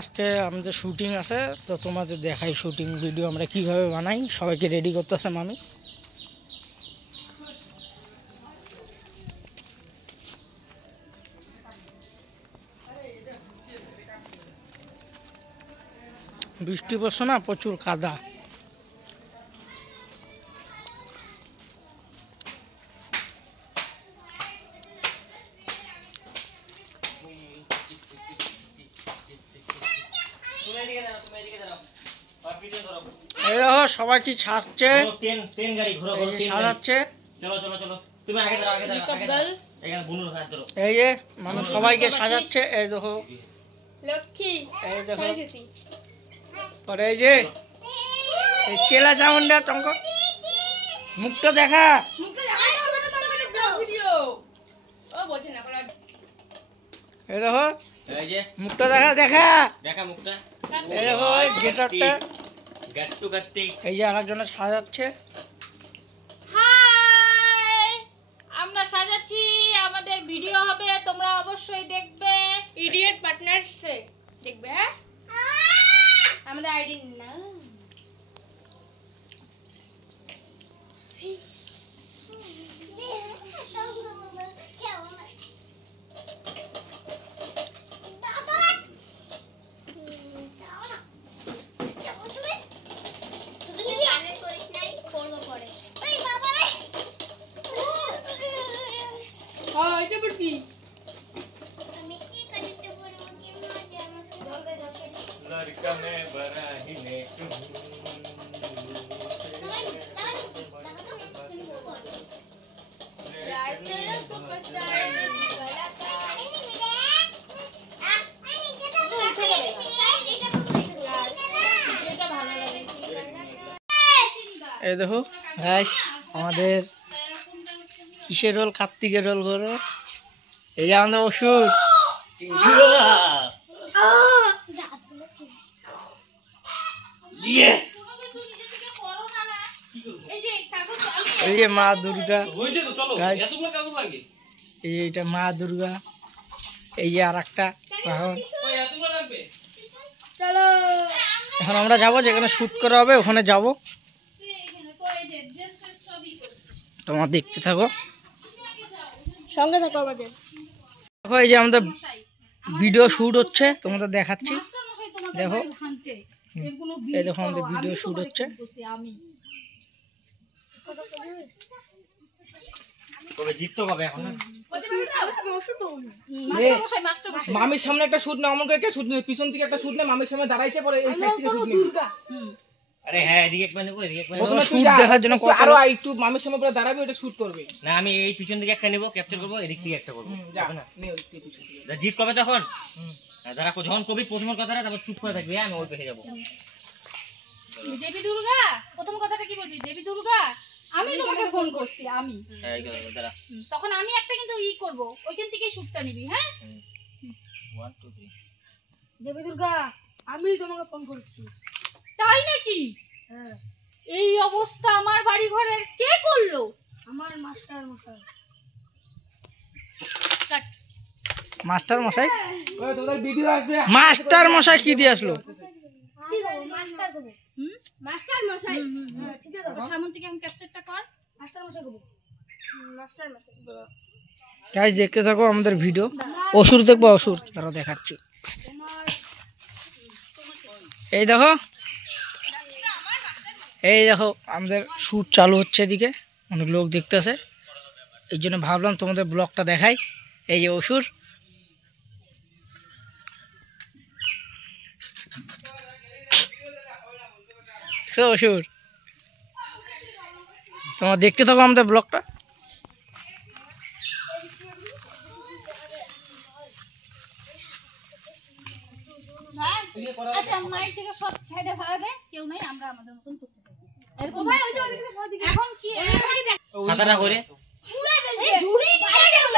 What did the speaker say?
আজকে আমাদের শুটিং আছে, তো তোমাদের দেখাই শুটিং ভিডিও আমরা কিভাবে বানাই। সবাইকে রেডি করতেছে মামি। বৃষ্টি পড়ছে না, প্রচুর কাদা। এই দেখো সবাই কি ছাড়ছে, সাজাচ্ছে। এই যে মানুষ সবাইকে সাজাচ্ছে। এই দেখো লক্ষ্মী, এই দেখো পরে এই যে এই চেলা চামুন্ডা তঙ্ক মুখটা দেখা। এই দেখো মুখটা দেখা দেখা দেখা মুখটা। এই দেখো গেটআপটা, এই যে আরেকজনে সাজাচ্ছে। আমরা সাজাচ্ছি, আমাদের ভিডিও হবে, তোমরা অবশ্যই দেখবে। ইডিয়েট পার্টনারস দেখবে। হ্যাঁ আমাদের আইডি না लड़का में बड़ा ही नेक এই দেখো গাইস আমাদের কিসের রোল, কার্তিকের রোল করে। এই যে আমাদের ওষুধ, এই যে মা দুর্গা। এইটা মা দুর্গা। এই যে আর একটা এখন আমরা যাবো যেখানে শুট করা হবে, ওখানে যাব, তোমরা দেখতে থাকো, সঙ্গে থাকো আমাদের। দেখো এই যে আমাদের ভিডিও শুট হচ্ছে, তোমাদের দেখাচ্ছি। দেখো এই দেখো আমাদের ভিডিও শুট হচ্ছে। মামির সামনে একটা শুট না, অমন করে শুট নেই, পিছন থেকে একটা শুট নেই, মামির সামনে দাঁড়াইছে, পরে এই সাইড থেকে শুট নেই। আরে হ্যাঁ এদিকে একবার নেবো, এদিকে একবার নেবো। শুট দেখার জন্য আরো একটু মামির সামনে পরে দাঁড়াবে, এটা শুট করবে না। আমি এই পিছন দিকে একটা নেবো, ক্যাপচার করবো, এদিক থেকে একটা করবো। যা না নে ওদিক থেকে পিছন থেকে। জিত কবে তখন দাঁড়া, যখন কবি প্রথমের কথাটা, তারপর চুপ করে থাকবে, আমি ওই পেয়ে যাবো। দেবী দুর্গা, প্রথম কথাটা কি বলবি? দেবী দুর্গা, আমি তোমাকে ফোন করছি, আমি তখন আমি একটা কিন্তু ই করব, ওইখান থেকে শুটটা নিবি। হ্যাঁ 1 2 3। দেবী দুর্গা, আমি তোমাকে ফোন করছি। তাই নাকি? হ্যাঁ। এই অবস্থা আমার বাড়ি ঘরের কে করলো? আমার মাস্টার মশাই। মাস্টার মশাই, ওই তোমাদের ভিডিও আসবে। মাস্টার মশাই কি দিয়ে আসলো? কি করব? মাস্টার করব। মাস্টার মশাই। হ্যাঁ ঠিক আছে। সামন থেকে আমি ক্যাপচারটা কর। মাস্টার মশাই করব। মাস্টার মশাই। গাইস দেখতে থাকো আমাদের ভিডিও। অসুর দেখবো, অসুর তারা দেখাচ্ছি। এই দেখো, এই দেখো আমাদের শুট চালু হচ্ছে, এদিকে অনেক লোক দেখতেছে, এই জন্য ভাবলাম তোমাদের ব্লগটা দেখাই। এই যে অসুর, অসুর তোমরা দেখতে থাকো আমাদের ব্লগটা। আচ্ছা মাইক থেকে সব সাইডে ভাড়া দে, কেউ নাই, আমরা আমাদের মতন করতে থাকি। এরকম ভাই ওই যে এখন কি খাতাটা করে পুরো ঝুড়ি নিয়ে গেল।